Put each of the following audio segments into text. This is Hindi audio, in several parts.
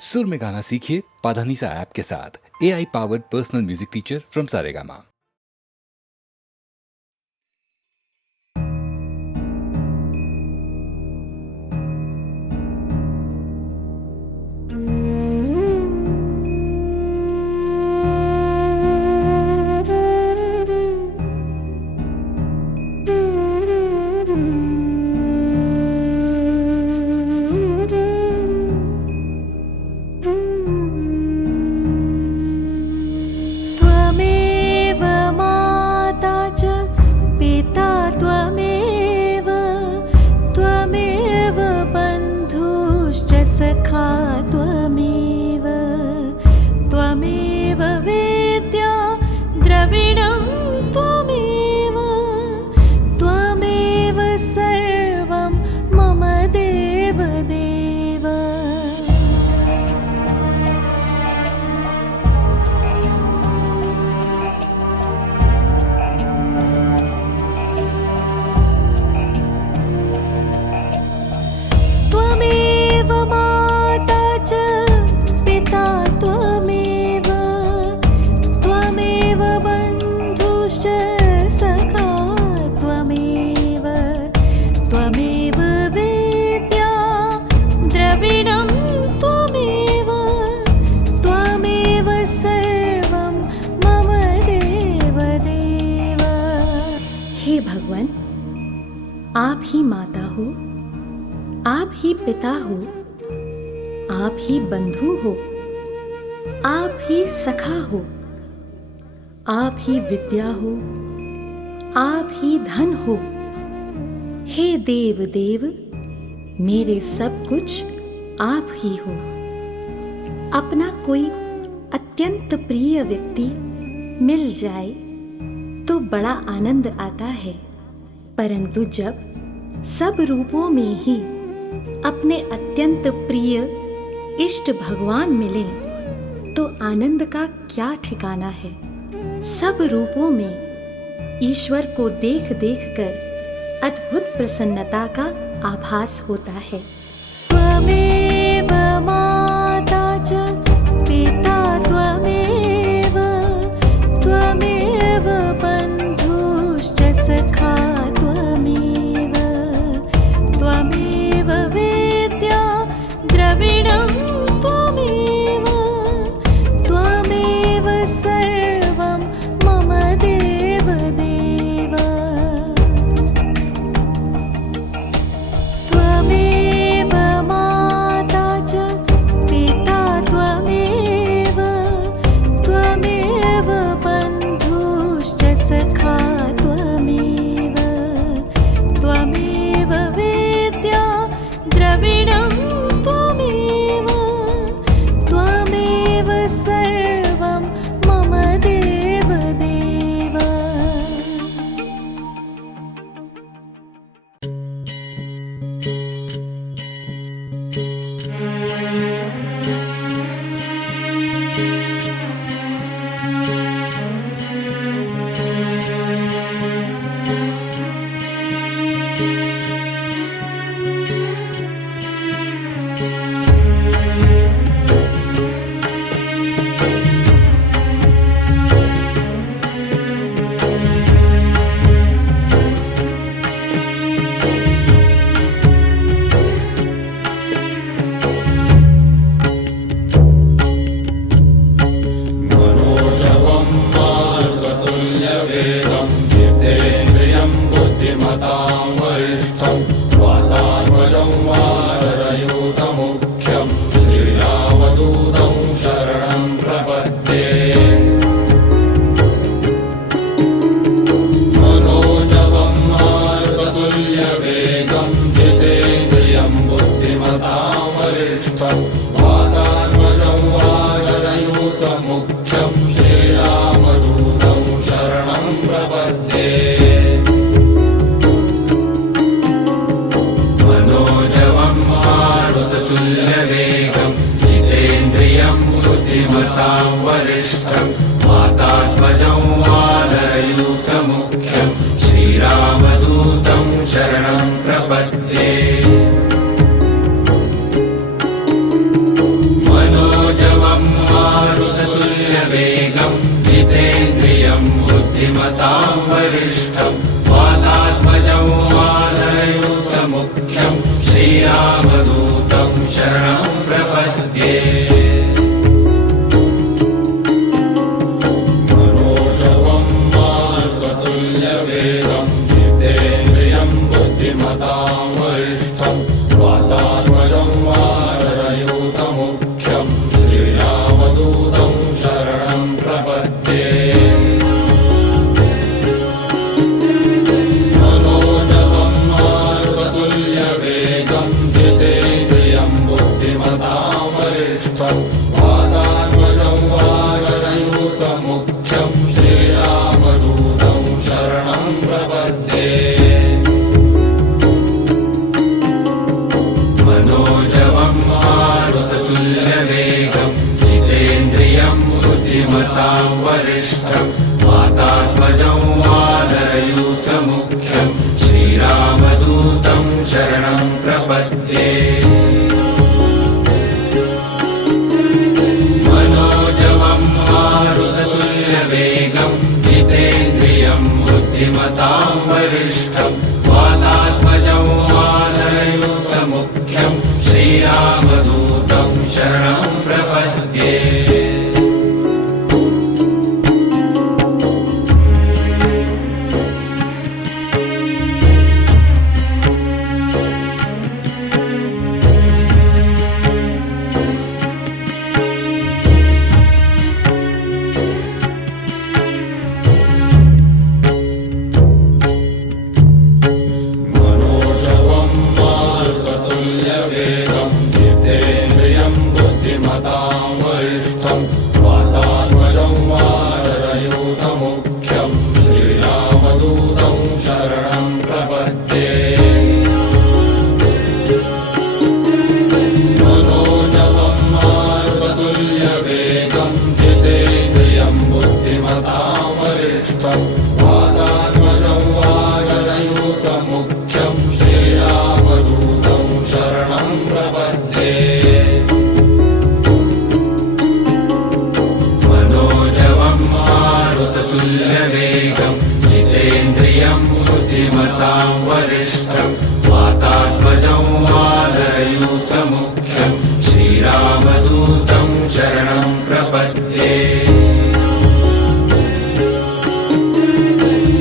सुर में गाना सीखिए पाधानीसा ऐप के साथ। AI powered personal music teacher from Saregama. सखा त्वमेव त्वमेव वेद्या द्रविणं त्वमेव त्वमेव सर्वं मम देव देव। त्वमेव माता च पिता त्वमेव त्वमेव बन्धुश्च सखा त्वमेव त्वमेव वेद्या द्रविणं त्वमेव त्वमेव सर्वं मम देव देव। हे भगवान, आप ही माता हो, आप ही पिता हो, आप ही बंधु हो, आप ही सखा हो, आप ही विद्या हो, आप ही धन हो। हे देव देव, मेरे सब कुछ आप ही हो। अपना कोई अत्यंत प्रिय व्यक्ति मिल जाए तो बड़ा आनंद आता है, परंतु जब सब रूपों में ही अपने अत्यंत प्रिय इष्ट भगवान मिले तो आनंद का क्या ठिकाना है। सब रूपों में ईश्वर को देख देख कर अद्भुत प्रसन्नता का आभास होता है। त्वमेव माता च पिता त्वमेव त्वमेव बन्धुश्च सखा त्वमेव त्वमेव वेद्या द्रविणं त्वमेव त्वमेव सर्वं मम देव देव। त्वमेव माता च पिता त्वमेव त्वमेव बन्धुश्च सखा त्वमेव त्वमेव वेद्या द्रविणं त्वमेव त्वमेव सर्वं मम देव देव। मन वरिष्ठं वातात्मजं वानरयूतमुख्यं श्रीरामदूतं शरणं प्रपद्ये मनोजवं मारुततुल्यवेगं जितेन्द्रियं बुद्धिमतां वरिष्ठं वातात्मजं वानरयूतमुख्यं श्रीरामदूतं शरणं प्रपद्ये मनोजवं मारुततुल्यवेगं जितेन्द्रियं बुद्धिमतां वरिष्ठं वातात्मजं वानरयूतमुख्यं श्रीरामदूतं शरणं प्रपद्ये मनोजवं मारुततुल्यवेगं जितेन्द्रियं बुद्धिमतां वरिष्ठं वातात्मजं वानरयूतमुख्यं श्रीरामदूतं शरणं प्रपद्ये मनोजवं मारुततुल्यवेगं जितेन्द्रियं बुद्धिमतां वरिष्ठं वातात्मजं वानरयूतमुख्यं श्रीरामदूतं शरणं प्रपद्ये मनोजवं मारुततुल्यवेगं जितेन्द्रियं बुद्धिमतां वरिष्ठं वातात्मजं वानरयूतमुख्यं श्रीरामदूतं शरणं प्रपद्ये मनोजवं मारुततुल्यवेगं जितेन्द्रियं बुद्धिमतां वरिष्ठं वातात्मजं वानरयूतमुख्यं श्रीरामदूतं शरणं प्रपद्ये मनोजवं मारुततुल्यवेगं जितेन्द्रियं बुद्धिमतां वरिष्ठं वातात्मजं वानरयूतमुख्यं श्रीरामदूतं शरणं प्रपद्ये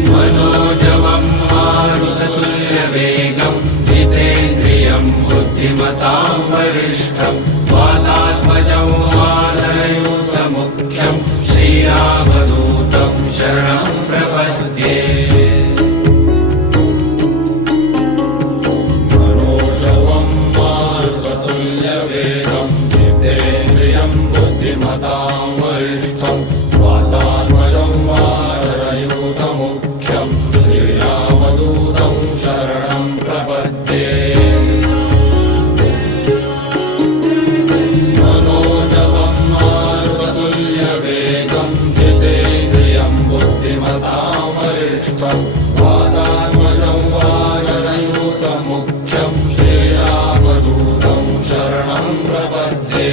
मनोजवं मारुततुल्यवेगं जितेन्द्रियं बुद्धिमतां वरिष्ठं वातात्मजं वानरयूतमुख्यं श्रीरामदूतं शरणं प्रपद्ये मनोजवं मारुततुल्यवेगं जितेन्द्रियं बुद्धिमतां वरिष्ठं वातात्मजं वानरयूतमुख्यं श्रीरामदूतं शरणं प्रपद्ये मनोजवं मारुततुल्यवेगं जितेन्द्रियं बुद्धिमतां वरिष्ठं वातात्मजं वानरयूतमुख्यं श्रीरामदूतं शरणं प्रपद्ये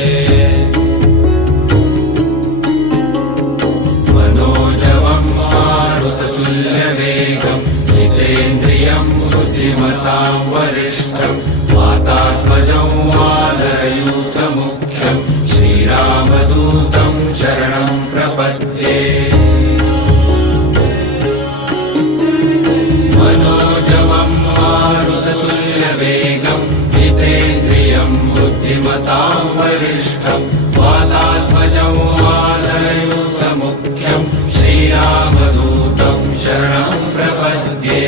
मनोजवं मारुततुल्यवेगं जितेन्द्रियं बुद्धिमतां वरिष्ठं वातात्मजं वानरयूतमुख्यं श्रीरामदूतं शरणं प्रपद्ये मनोजवं मारुततुल्यवेगं जितेन्द्रियं बुद्धिमतां वरिष्ठं वातात्मजं वानरयूतमुख्यं श्रीरामदूतं शरणं प्रपद्ये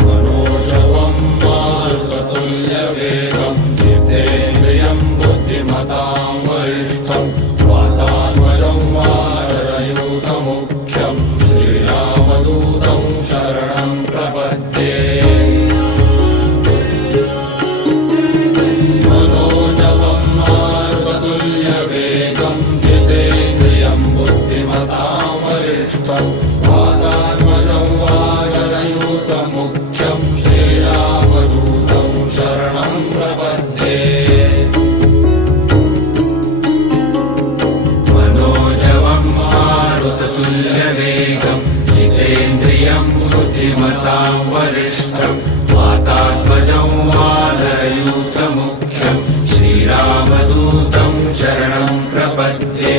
मनोजवं मारुततुल्यवेगं जितेन्द्रियं बुद्धिमतां बुद्धिमतां वरिष्ठं वातात्मजं वानरयूथमुख्यं श्रीरामदूतं शरणं प्रपद्ये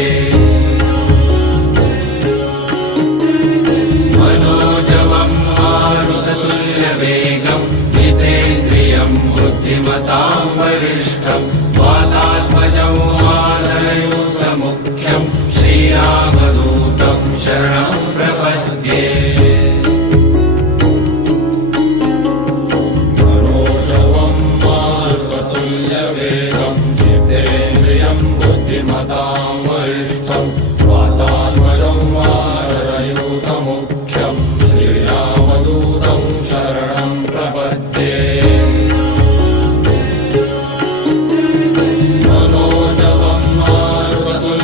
मनोजवं मारुततुल्यवेगं जितेन्द्रियं बुद्धिमतां वरिष्ठं वातात्मजं वानरयूथमुख्यं श्रीरामदूतं शरणं प्रपद्ये मनोजवं मारुततुल्यवेगं जितेन्द्रियं बुद्धिमतां वरिष्ठं वातात्मजं वानरयूथमुख्यं श्रीरामदूतं शरणं प्रपद्ये मनोजवं मारुततुल्यवेगं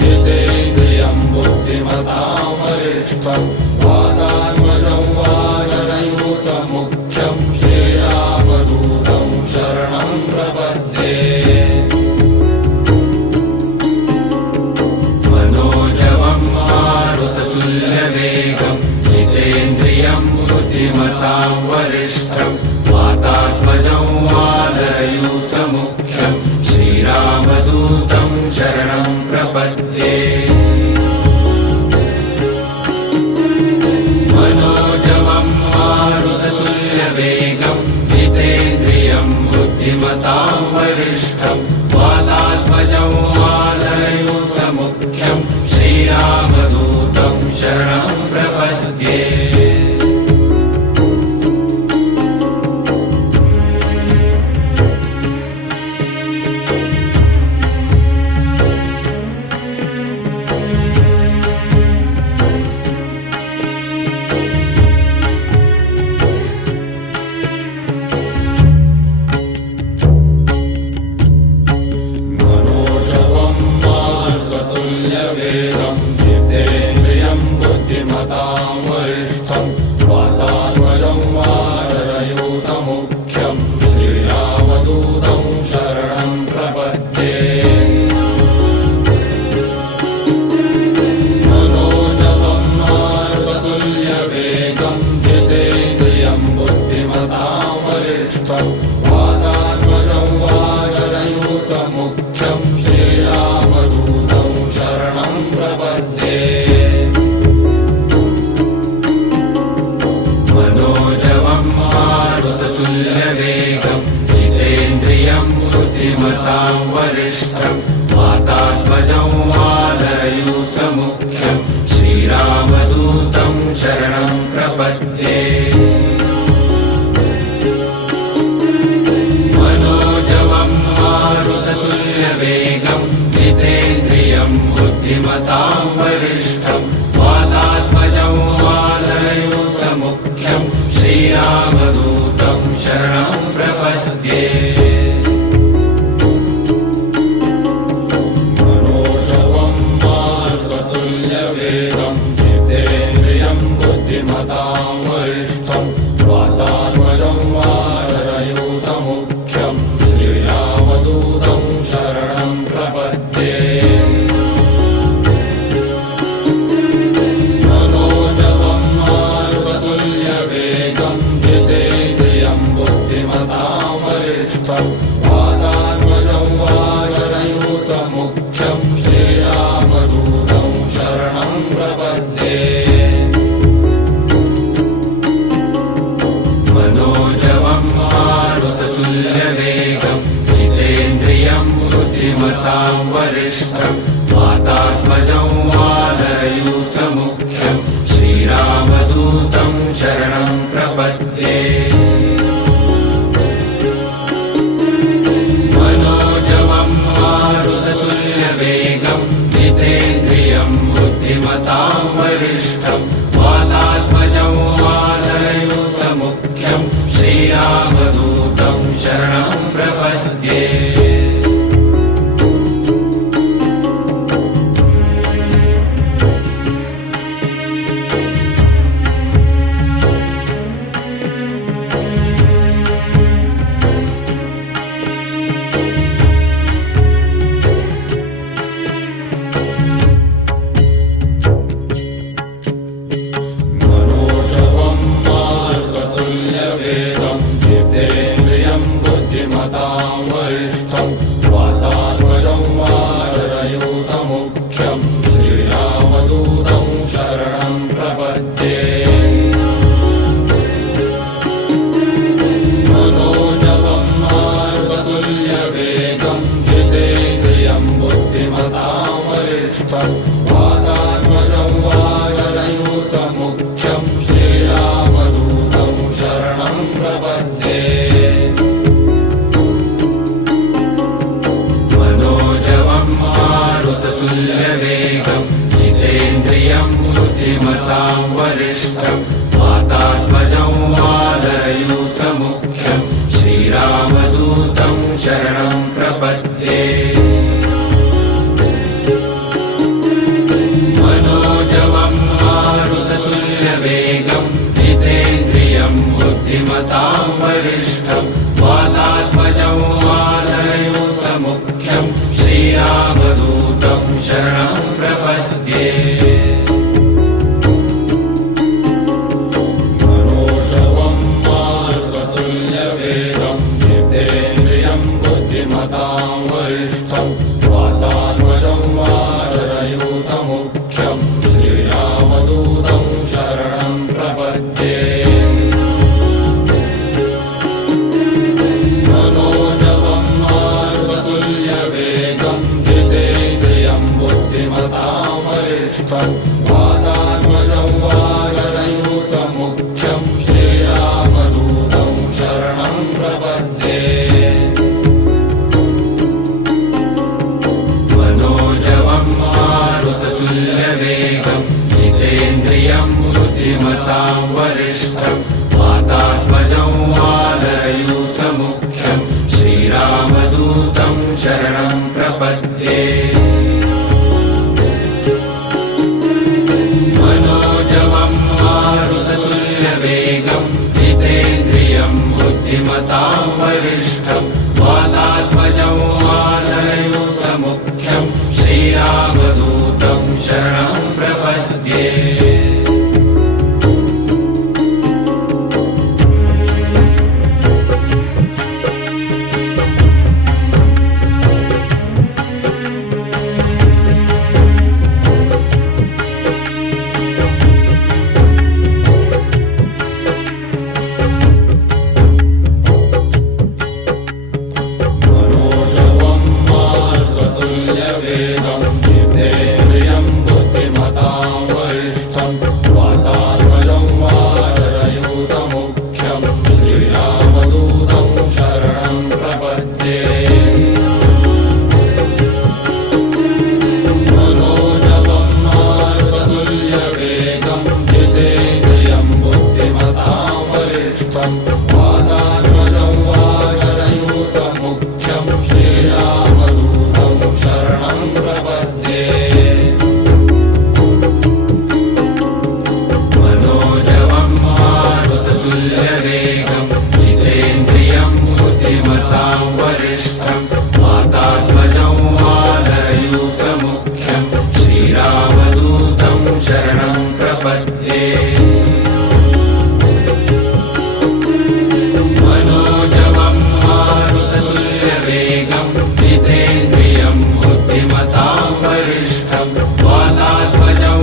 जितेन्द्रियं बुद्धिमतां वरिष्ठं वातात्मजं वानरयूथमुख्यं श्रीरामदूतं शरणं प्रपद्ये मनोजवं मारुततुल्यवेगं जितेन्द्रियं बुद्धिमतां वरिष्ठं वातात्मजं वानरयूथमुख्यं श्रीरामदूतं शरणं प्रपद्ये मनोजवं मारुततुल्यवेगं जितेन्द्रियं बुद्धिमतां वरिष्ठं वातात्मजं वानरयूथमुख्यं श्रीरामदूतं शरणं प्रपद्ये मनोजवं मारुततुल्यवेगं जितेन्द्रियं बुद्धिमतां वरिष्ठं वातात्मजं वानरयूथमुख्यं श्रीरामदूतं शरणं प्रपद्ये मनोजवं मारुततुल्यवेगं जितेन्द्रियं बुद्धिमतां वरिष्ठं वातात्मजं वानरयूथमुख्यं श्रीरामदूतं शरणं प्रपद्ये मनोजवं मारुततुल्यवेगं जितेन्द्रियं बुद्धिमतां वरिष्ठं वातात्मजं वानरयूथमुख्यं श्रीरामदूतं शरणं प्रपद्ये मनोजवं मारुततुल्यवेगं जितेन्द्रियं बुद्धिमतां वरिष्ठं वातात्मजं वानरयूथमुख्यं श्रीरामदूतं शरणं प्रपद्ये मनोजवं मारुततुल्यवेगं जितेन्द्रियं बुद्धिमतां वरिष्ठं वातात्मजं वानरयूथमुख्यं श्रीरामदूतं शरणं प्रपद्ये मनोजवं मारुततुल्यवेगं जितेन्द्रियं बुद्धिमतां वातात्मजं वानरयूथमुख्यं श्रीरामदूतं शरणं प्रपद्ये मनोजवं मारुततुल्यवेगं जितेन्द्रियं बुद्धिमतां वरिष्ठं वातात्मजं वानरयूथमुख्यं श्रीरामदूतं शरणं प्रपद्ये वातात्मजं वानरयूथमुख्यं श्रीरामदूतं शरणं प्रपद्ये मनोजवं मारुततुल्यवेगं जितेन्द्रियं बुद्धिमतां वरिष्ठं वातात्मजं वानरयूथमुख्यं श्रीरामदूतं शरणं प्रपद्ये मनोजवं मारुततुल्यवेगं जितेन्द्रियं बुद्धिमतां वरिष्ठं वातात्मजं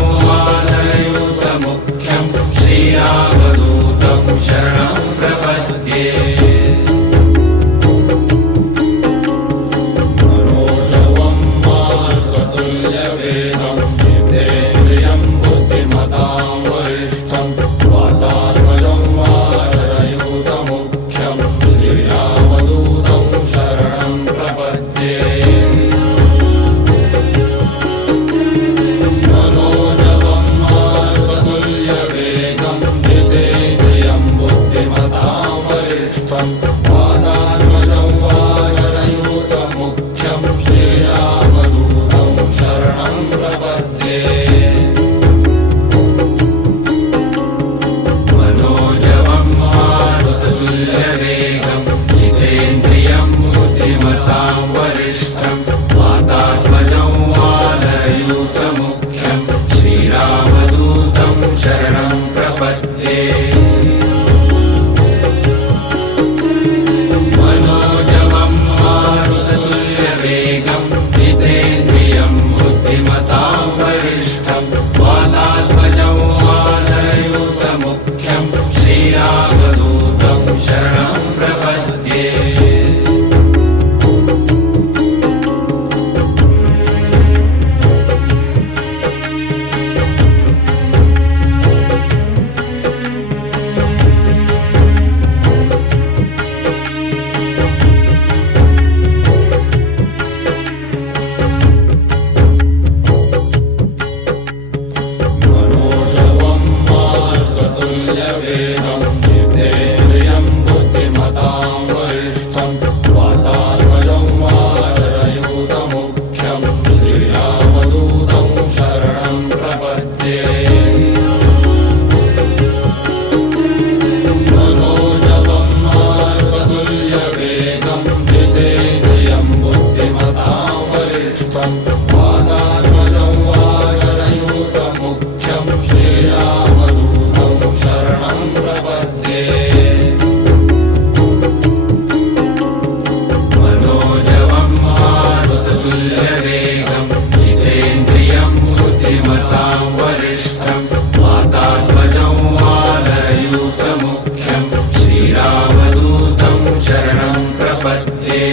वानरयूथमुख्यं श्रीरामदूतं शरणं प्रपद्ये प्रपद्ये मनोजवं मारुततुल्यवेगं जितेन्द्रियं बुद्धिमतां वरिष्ठं वातात्मजं वानरयूतमुख्यं श्रीरामदूतं शरणं प्रपद्ये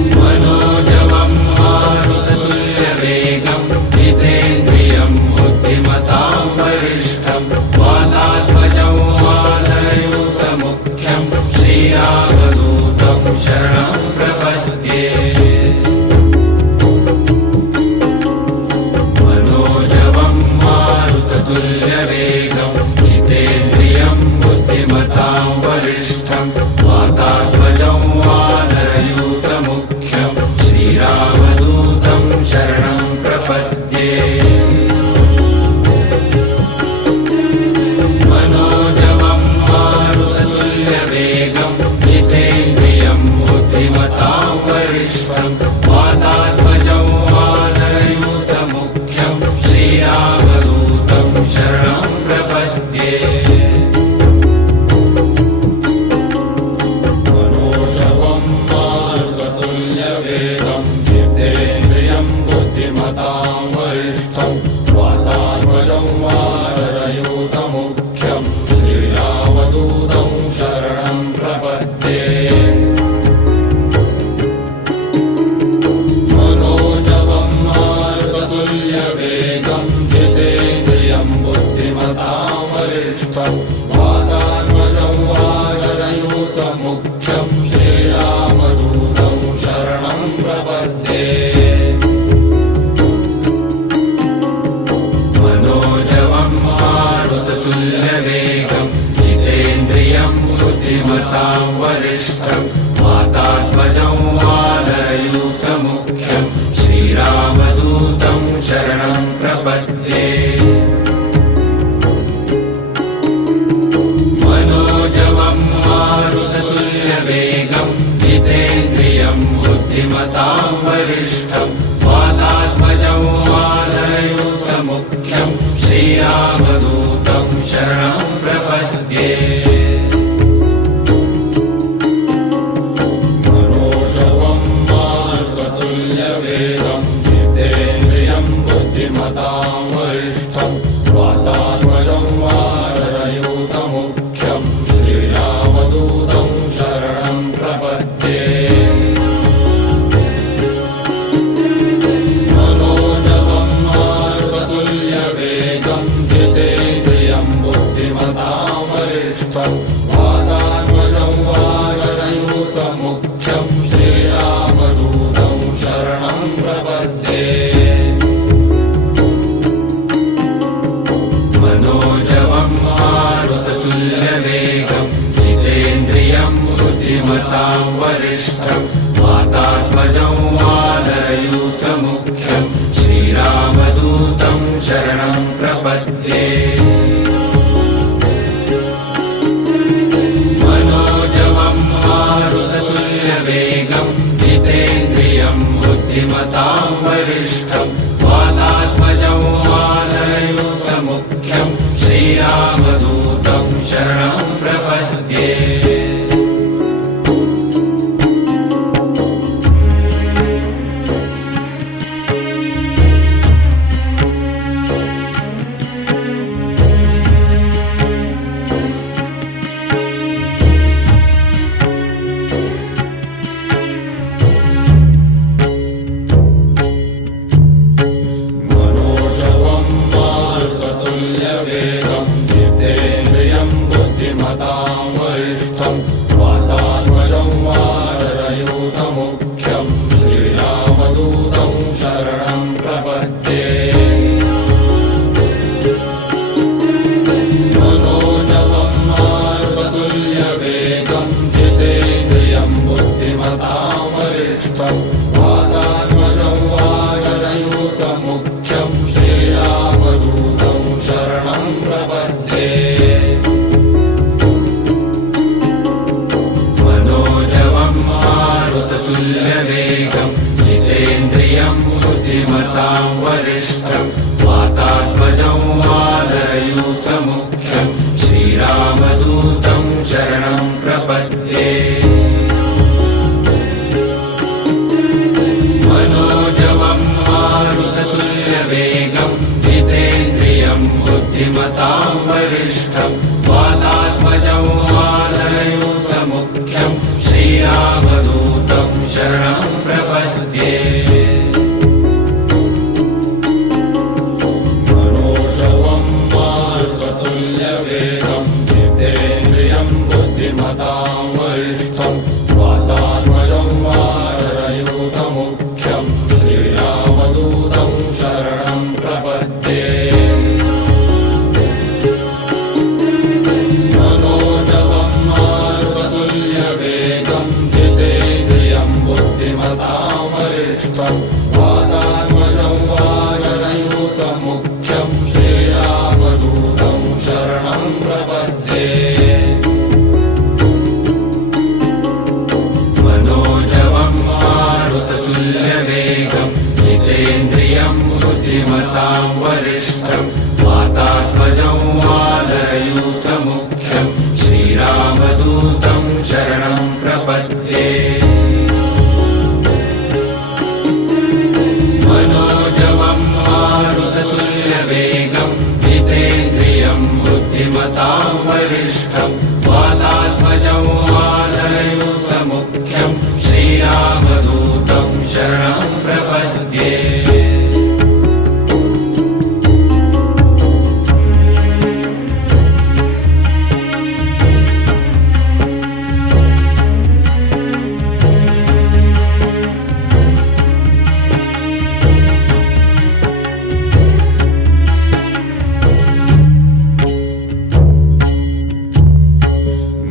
मनोजवं मारुततुल्यवेगं जितेन्द्रियं बुद्धिमतां वरिष्ठं वातात्मजं वानरयूतमुख्यं श्रीरामदूतं शरणं प्रपद्ये मनोजवं मारुततुल्यवेगं जितेन्द्रियं बुद्धिमतां वरिष्ठं वातात्मजं वानरयूतमुख्यं श्रीरामदूतं शरणं प्रपद्ये मनोजवं मारुततुल्यवेगं जितेन्द्रियं बुद्धिमतां वरिष्ठं वातात्मजं वानरयूतमुख्यं श्रीरामदूतं शरणं प्रपद्ये मनोजवं मारुततुल्यवेगं जितेन्द्रियं बुद्धिमतां वरिष्ठं वातात्मजं वानरयूतमुख्यं श्रीरामदूतं शरणं प्रपद्ये मनोजवं मारुततुल्यवेगं जितेन्द्रियं बुद्धिमतां वरिष्ठं वातात्मजं वानरयूतमुख्यं श्रीरामदूतं शरणं प्रपद्ये मनोजवं मारुततुल्यवेगं जितेन्द्रियं बुद्धिमतां वरिष्ठं वातात्मजं वानरयूतमुख्यं श्रीरामदूतं शरणं प्रपद्ये मनोजवं मारुततुल्यवेगं जितेन्द्रियं बुद्धिमतां वरिष्ठं वातात्मजं वानरयूतमुख्यं श्रीरामदूतं शरणं प्रपद्ये मनोजवं मारुततुल्यवेगं जितेन्द्रियं बुद्धिमतां वरिष्ठं वातात्मजं वानरयूतमुख्यं श्रीरामदूतं शरणं प्रपद्ये मनोजवं मारुततुल्यवेगं जितेन्द्रियं बुद्धिमतां वरिष्ठं वातात्मजं वानरयूतमुख्यं श्रीरामदूतं शरणं प्रपद्ये मनोजवं मारुततुल्यवेगं जितेन्द्रियं बुद्धिमतां वरिष्ठं वातात्मजं वानरयूतमुख्यं श्रीरामदूतं शरणं प्रपद्ये मनोजवं मारुततुल्यवेगं जितेन्द्रियं बुद्धिमतां वरिष्ठं वातात्मजं वानरयूतमुख्यं श्रीरामदूतं शरणं प्रपद्ये मनोजवं मारुततुल्यवेगं जितेन्द्रियं बुद्धिमतां वरिष्ठं वातात्मजं वानरयूतमुख्यं श्रीरामदूतं शरणं प्रपद्ये मनोजवं मारुततुल्यवेगं जितेन्द्रियं बुद्धिमतां वरिष्ठं वातात्मजं वानरयूतमुख्यं श्रीरामदूतं शरणं बुद्धिमतां वरिष्ठं वातात्मजं वानरयूतमुख्यं श्रीरामदूतं शरणं प्रपद्ये मनोजवं मारुततुल्यवेगं जितेन्द्रियं बुद्धिमतां वरिष्ठं वातात्मजं वानरयूतमुख्यं श्रीरामदूतं शरणं प्रपद्ये मनोजवं मारुततुल्यवेगं जितेन्द्रियं बुद्धिमतां वरिष्ठं वातात्मजं वानरयूतमुख्यं श्रीरामदूतं शरणं प्रपद्ये मनोजवं मारुततुल्यवेगं जितेन्द्रियं बुद्धिमतां वरिष्ठं वातात्मजं वानरयूतमुख्यं श्रीरामदूतं शरणं प्रपद्ये मनोजवं मारुततुल्यवेगं जितेन्द्रियं बुद्धिमतां वरिष्ठं वातात्मजं वानरयूतमुख्यं श्रीरामदूतं शरणं प्रपद्ये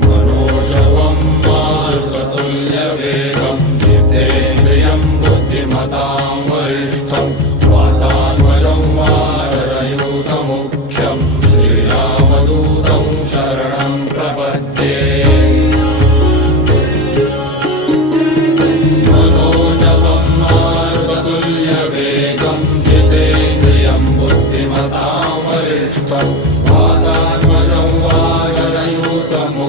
मनोजवं मारुततुल्यवेगं जितेन्द्रियं बुद्धिमतां वरिष्ठं वातात्मजं वानरयूतमुख्यं श्रीरामदूतं शरणं प्रपद्ये मनोजवं मारुततुल्यवेगं जितेन्द्रियं बुद्धिमतां वरिष्ठं वातात्मजं वानरयूतमुख्यं श्रीरामदूतं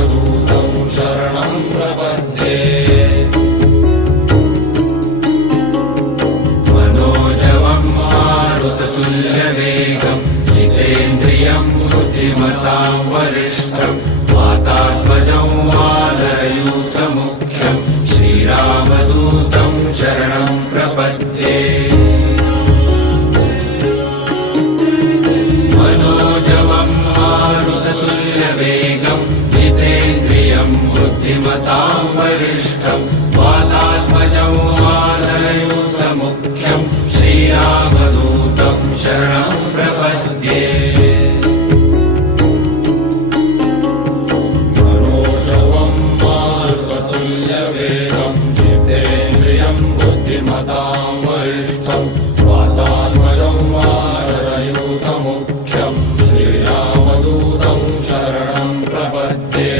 शरणं प्रपद्ये मनोजवं मारुततुल्यवेगं जितेन्द्रियं बुद्धिमतां वरिष्ठं वातात्मजं वानरयूतमुख्यं श्रीरामदूतं शरणं प्रपद्ये मनोजवं मारुततुल्यवेगं जितेन्द्रियं बुद्धिमतां वरिष्ठं वातात्मजं वानरयूतमुख्यं श्रीरामदूतं शरणं प्रपद्ये मनोजवं मारुततुल्यवेगं जितेन्द्रियं बुद्धिमतां वरिष्ठं वातात्मजं वानरयूतमुख्यं श्रीरामदूतं शरणं प्रपद्ये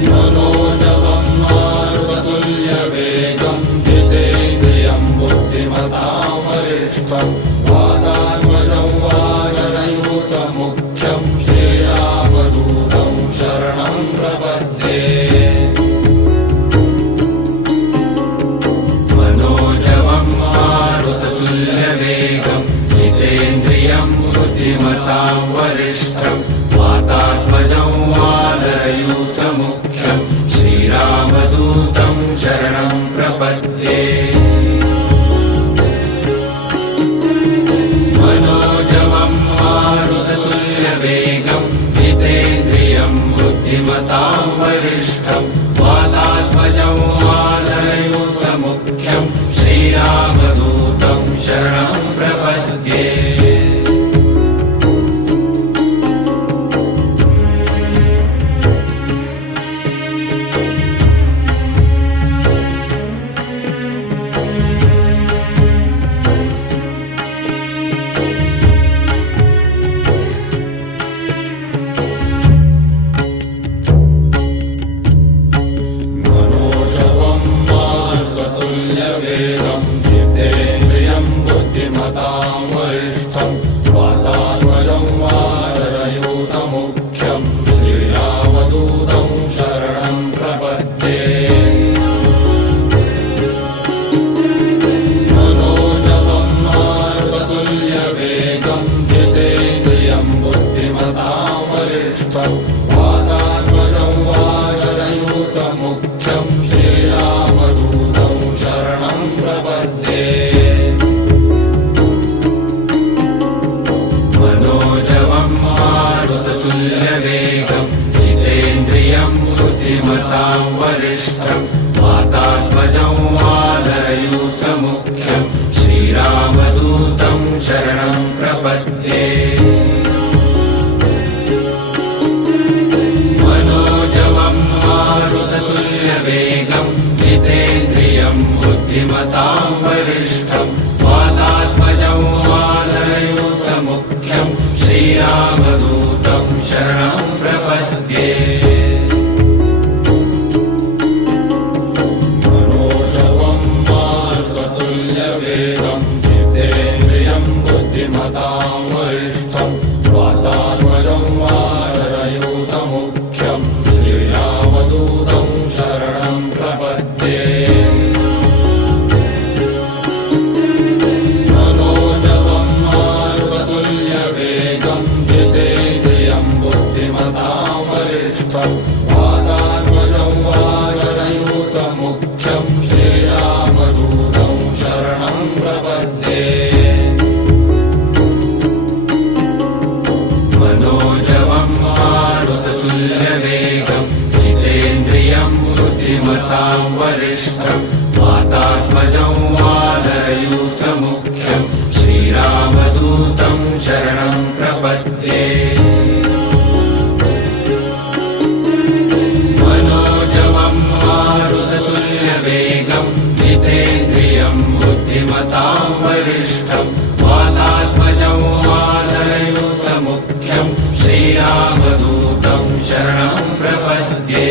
मनोजवं मारुततुल्यवेगं जितेन्द्रियं बुद्धिमतां वरिष्ठं वातात्मजं वानरयूतमुख्यं श्रीरामदूतं शरणं प्रपद्ये मनोजवं मारुततुल्यवेगं जितेन्द्रियं बुद्धिमतां वरिष्ठं वातात्मजं वानरयूतमुख्यं श्रीरामदूतं शरणं प्रपद्ये मनोजवं मारुततुल्यवेगं जितेन्द्रियं बुद्धिमतां वरिष्ठं वातात्मजं वानरयूतमुख्यं श्रीरामदूतं शरणं प्रपद्ये मनोजवं मारुततुल्यवेगं जितेन्द्रियं बुद्धिमतां श्रीरामदूतं शरणं प्रपद्ये मनोजवं मारुततुल्यवेगं जितेन्द्रियं बुद्धिमतां वरिष्ठं वातात्मजं वानरयूथमुख्यं श्रीरामदूतं शरणं प्रपद्ये वरिष्ठं वातात्मजं वानरयूथमुख्यं श्रीरामदूतं शरणं प्रपद्ये मनोजवं मारुततुल्यवेगं जितेन्द्रियं बुद्धिमतां वरिष्ठं वातात्मजं वानरयूथमुख्यं श्रीरामदूतं शरणं प्रपद्ये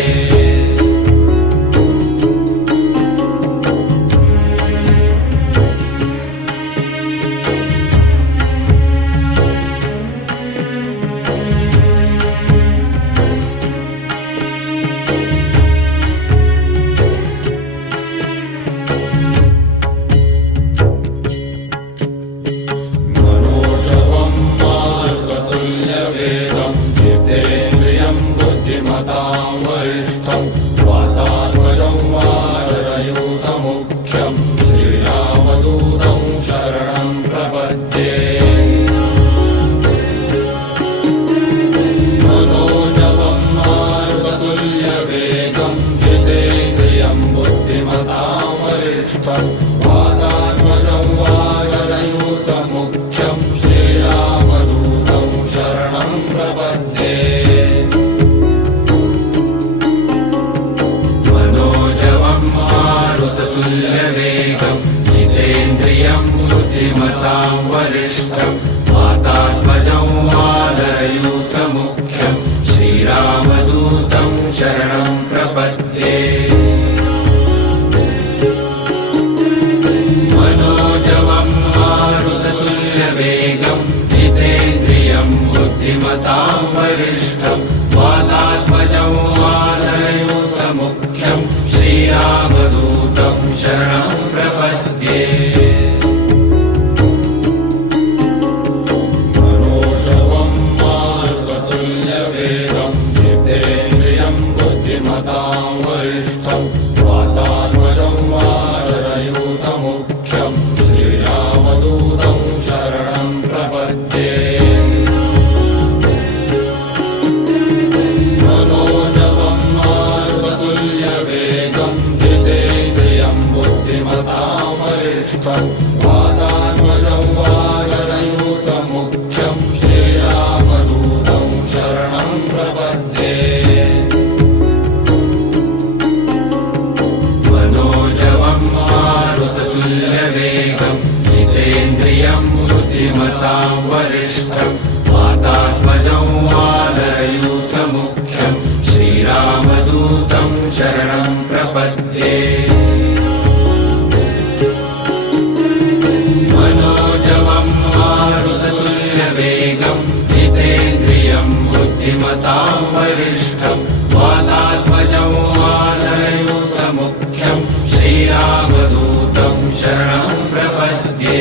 वरिष्ठं वातात्मजं वानरयूथमुख्यं श्रीरामदूतं शरणं प्रपद्ये मनोजवं मारुततुल्यवेगं जितेन्द्रियं बुद्धिमतां वरिष्ठं वातात्मजं वानरयूथमुख्यं श्रीरामदूतं शरणं प्रपद्ये वरिष्ठं वातात्मजं वानरयूथमुख्यं श्रीरामदूतं शरणं प्रपद्ये मनोजवं मारुततुल्यवेगं जितेन्द्रियं बुद्धिमतां वरिष्ठं वातात्मजं वानरयूथमुख्यं श्रीरामदूतं शरणं प्रपद्ये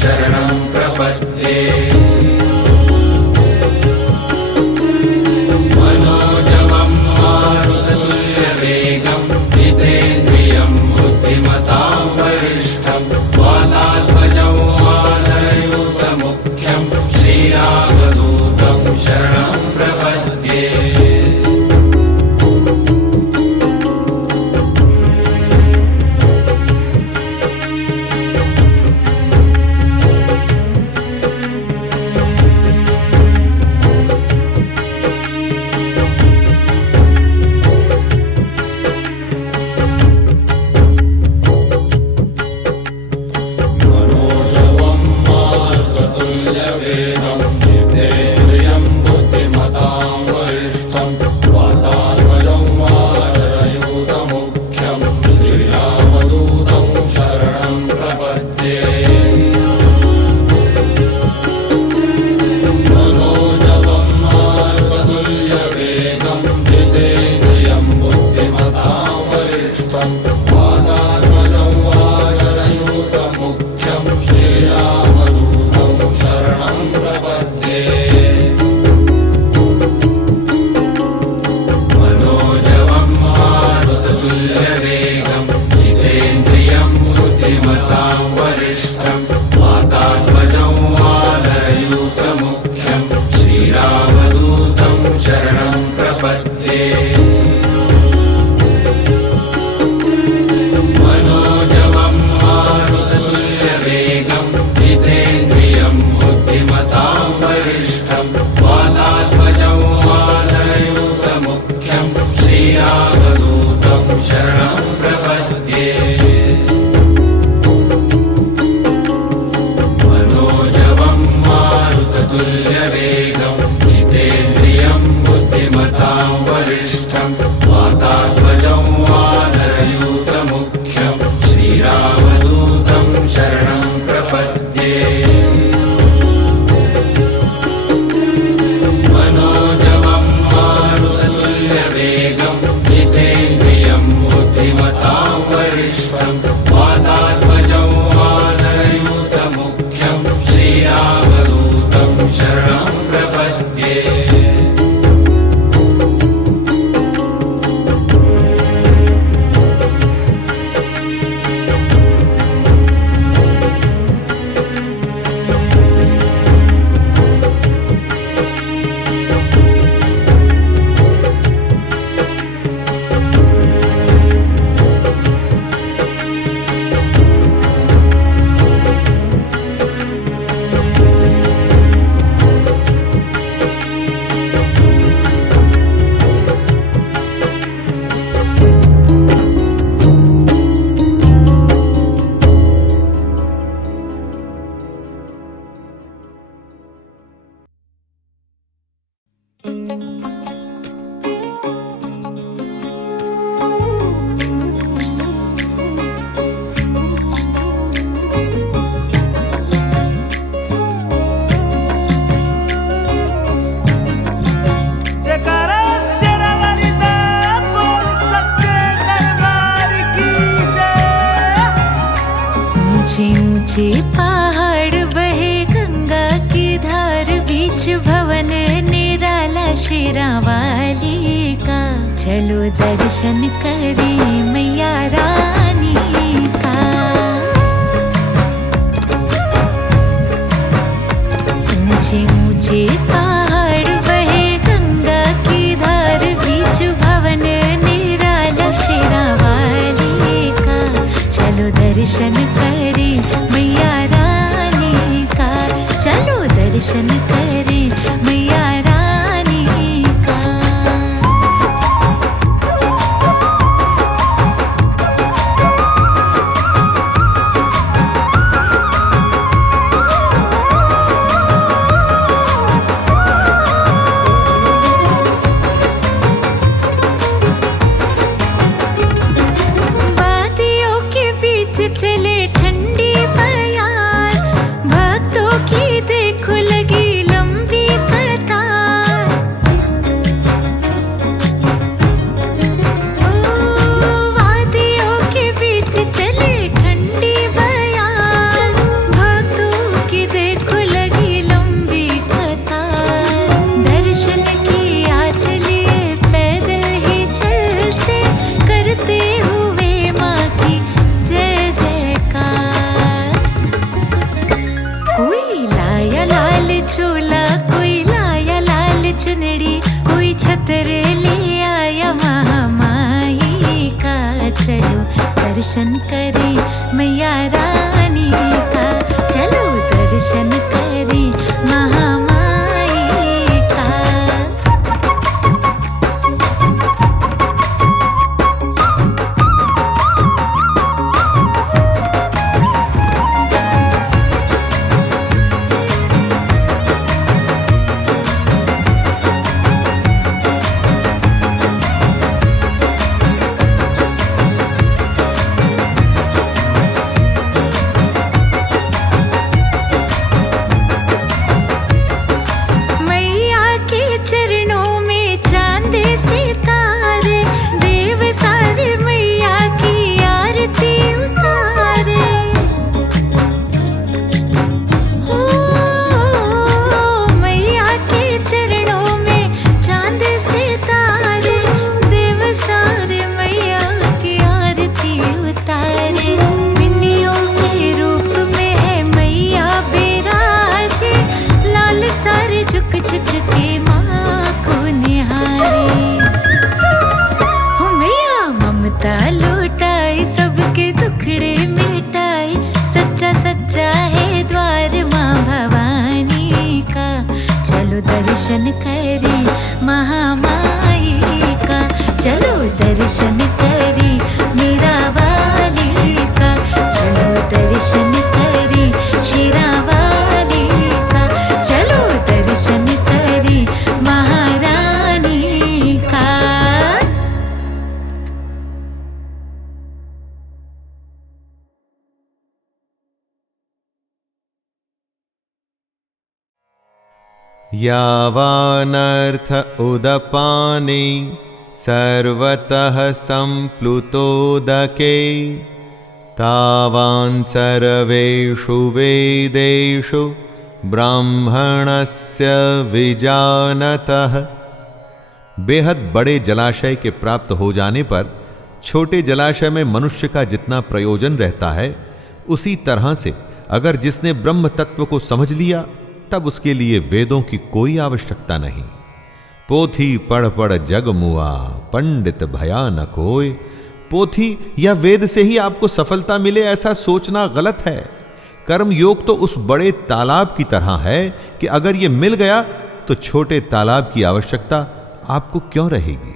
शरणं प्रपद्ये मनोजवं मारुततुल्यवेगं जितेन्द्रियं बुद्धिमतां वरिष्ठं वातात्मजं वानरयूतमुख्यं श्रीरामदूतं शरणं प्रपद्ये ऊंचे पहाड़ बहे गंगा की धार बीच भवन निराला शेरावाली का चलो दर्शन करे मैया रानी का। ऊंचे ऊंचे पहाड़ बहे गंगा की धार बीच भवन निराला शेरावाली का चलो दर्शन करे मैया रानी का। चलो दर्शन करे मैया रानी का। वादियों के बीच चले ठंडी बयार भक्तों की देखो लगी चोला, कोई लाया लाल चुनरी, कोई छतर ले आया महामाई का। चलो दर्शन करे मैया रानी का, चलो दर्शन करे महामाई का। मैया के चरणों में चांद सितारे, देव सारे मैया की आरती उतारे। हो मैया के चरणों में चांद सितारे, देव सारे मैया की आरती उतारे। पिंडियों के रूप में है मैया बिराजे, लाल सारे झुक झुक के माँ को निहारे। हो मैया ममता लौटाई, सबके दुखड़े मिटाई, सच्चा सच्चा है द्वार माँ भवानी का। चलो दर्शन करे महामाई का, चलो दर्शन करे मेरा वाली का, चलो दर्शन करे शेरा वाली का, चलो दर्शन करे महारानी का। यावानर्थ उदपाने सर्वतः सम्प्लुतोदके, तावान् सर्वेषु वेदेषु ब्राह्मणस्य विजानतः। बेहद बड़े जलाशय के प्राप्त हो जाने पर छोटे जलाशय में मनुष्य का जितना प्रयोजन रहता है, उसी तरह से अगर जिसने ब्रह्म तत्व को समझ लिया, तब उसके लिए वेदों की कोई आवश्यकता नहीं। पोथी पढ़ पढ़ जग मुआ, पंडित भया न कोय। पोथी या वेद से ही आपको सफलता मिले, ऐसा सोचना गलत है। कर्म योग तो उस बड़े तालाब की तरह है कि अगर ये मिल गया तो छोटे तालाब की आवश्यकता आपको क्यों रहेगी।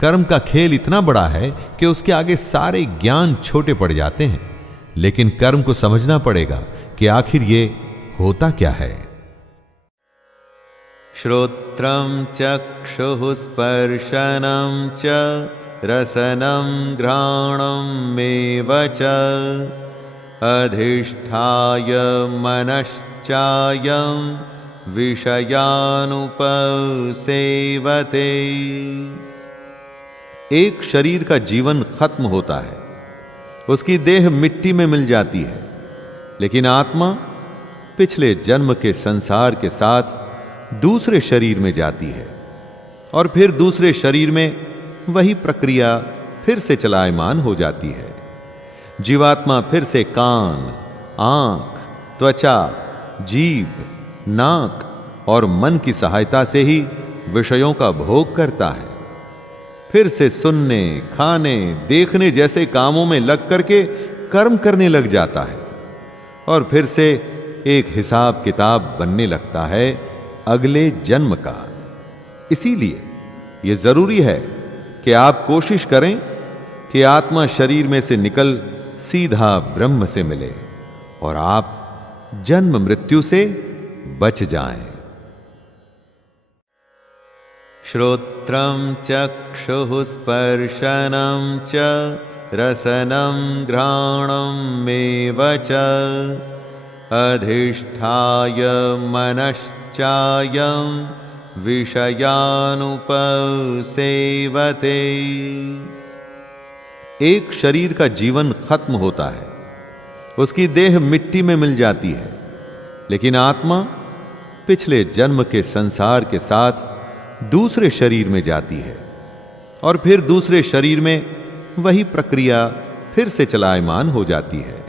कर्म का खेल इतना बड़ा है कि उसके आगे सारे ज्ञान छोटे पड़ जाते हैं, लेकिन कर्म को समझना पड़ेगा कि आखिर ये होता क्या है। श्रोत्रं चक्षुः स्पर्शनं च रसनं घ्राणं मेव च, अधिष्ठाय मनश्चायं विषयानुपसेवते। एक शरीर का जीवन खत्म होता है, उसकी देह मिट्टी में मिल जाती है, लेकिन आत्मा पिछले जन्म के संसार के साथ दूसरे शरीर में जाती है और फिर दूसरे शरीर में वही प्रक्रिया फिर से चलायमान हो जाती है। जीवात्मा फिर से कान, आंख, त्वचा, जीभ, नाक और मन की सहायता से ही विषयों का भोग करता है। फिर से सुनने, खाने, देखने जैसे कामों में लग करके कर्म करने लग जाता है और फिर से एक हिसाब किताब बनने लगता है अगले जन्म का। इसीलिए यह जरूरी है कि आप कोशिश करें कि आत्मा शरीर में से निकल सीधा ब्रह्म से मिले और आप जन्म मृत्यु से बच जाएं। श्रोत्रं चक्षुः स्पर्शनं च रसनं घ्राणं मेव च, अधिष्ठाय मनश्चायं विषयानुपसेवते। एक शरीर का जीवन खत्म होता है, उसकी देह मिट्टी में मिल जाती है, लेकिन आत्मा पिछले जन्म के संसार के साथ दूसरे शरीर में जाती है और फिर दूसरे शरीर में वही प्रक्रिया फिर से चलायमान हो जाती है।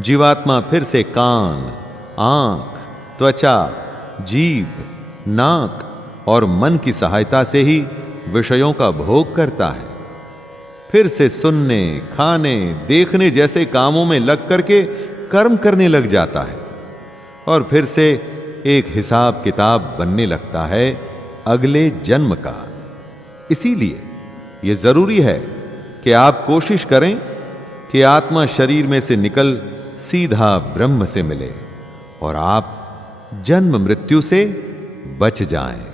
जीवात्मा फिर से कान, आंख, त्वचा, जीभ, नाक और मन की सहायता से ही विषयों का भोग करता है, फिर से सुनने, खाने, देखने जैसे कामों में लग करके कर्म करने लग जाता है और फिर से एक हिसाब किताब बनने लगता है अगले जन्म का। इसीलिए यह जरूरी है कि आप कोशिश करें कि आत्मा शरीर में से निकल सीधा ब्रह्म से मिले और आप जन्म मृत्यु से बच जाएं।